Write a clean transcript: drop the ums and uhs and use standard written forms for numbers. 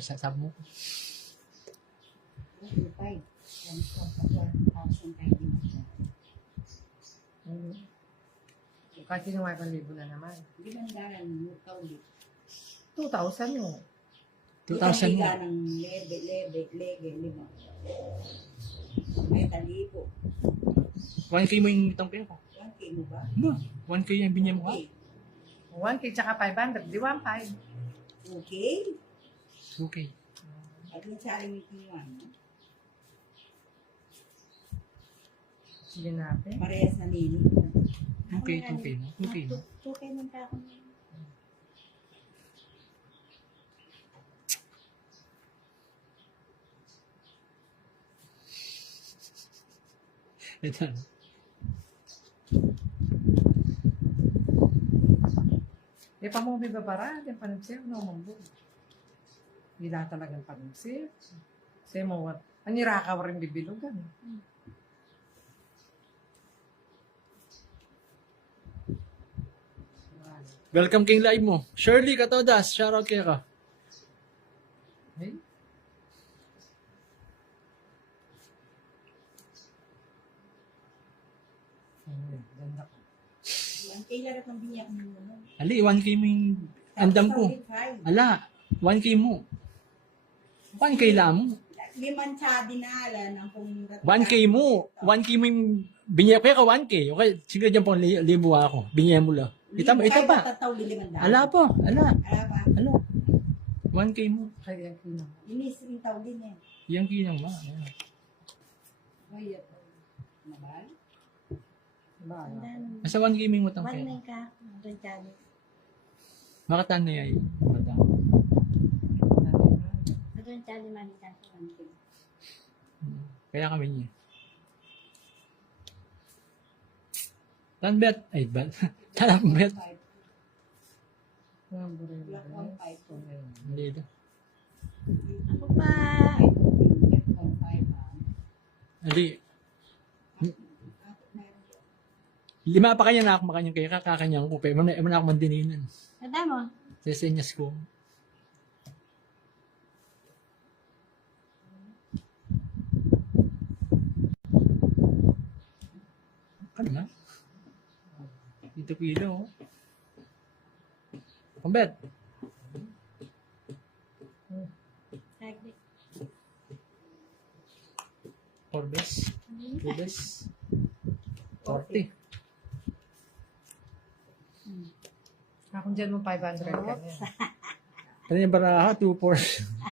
sabi mo. 2.5. 1,000 tayo din. Kahit ginawa kang libo na naman. Hindi man dalan mo ulit. 2,000 yung. 2,000 mo. ng lege, lima. May talibo. 1K mo yung itong pera ko. 1K mo ba? Ba? 1K yung binya mo ha? 1K tsaka 500. Di 1,500. Okay. Okay. At yung sa aling itiwan. Sige natin. Parehas na nini. Okay, 2K mo. 2K mo. 2K man ka ako. Ito. Di pa mo bibabara. Di pa nagsiyaw. No, mambo. Hindi talagang panagsiyaw. Kasi mo, anira ka rin bibilugan. Welcome king live mo. Shirley Katodas, shoutout kaya ka. Hey? Ganda ko. 1K larat ng binyak mo. Ali, 1K mo yung andam ko. Ala, 1K mo. 1K lang mo. Liman sa dinalan ang pong 1K mo. 1K mo yung binya kaya ka 1K. Okay, sige dyan po libo ako. Binya mo lang. Ito pa. Ala po, ala. Ala ba? Ala. 1K mo. Kaya yung kinang. Inis rin tao din eh. Yang kinang ma. Ayan. Mayat. Nabal? Ba? Nasa 1K mo yung utang One pera. man ka. Doon chali. Makatan na yan. Bata. Doon chali manitan ko. 1K. Kaya kami niya. Tanbet. Ay, ba? Tanbet. Black 1.5. Hindi ito. Ako pa. Hindi. 5 pa kanya na ako makanyang kaya kakakanyang ko. Pero na ako mandininan. Kada mo? Sesenyas ko. Ano na? Dito kilo. Pambet. Saglit. Orbes. Orbes. 40. Akong dyan mo 500 ka niya. Ano yung baraha? 2-4.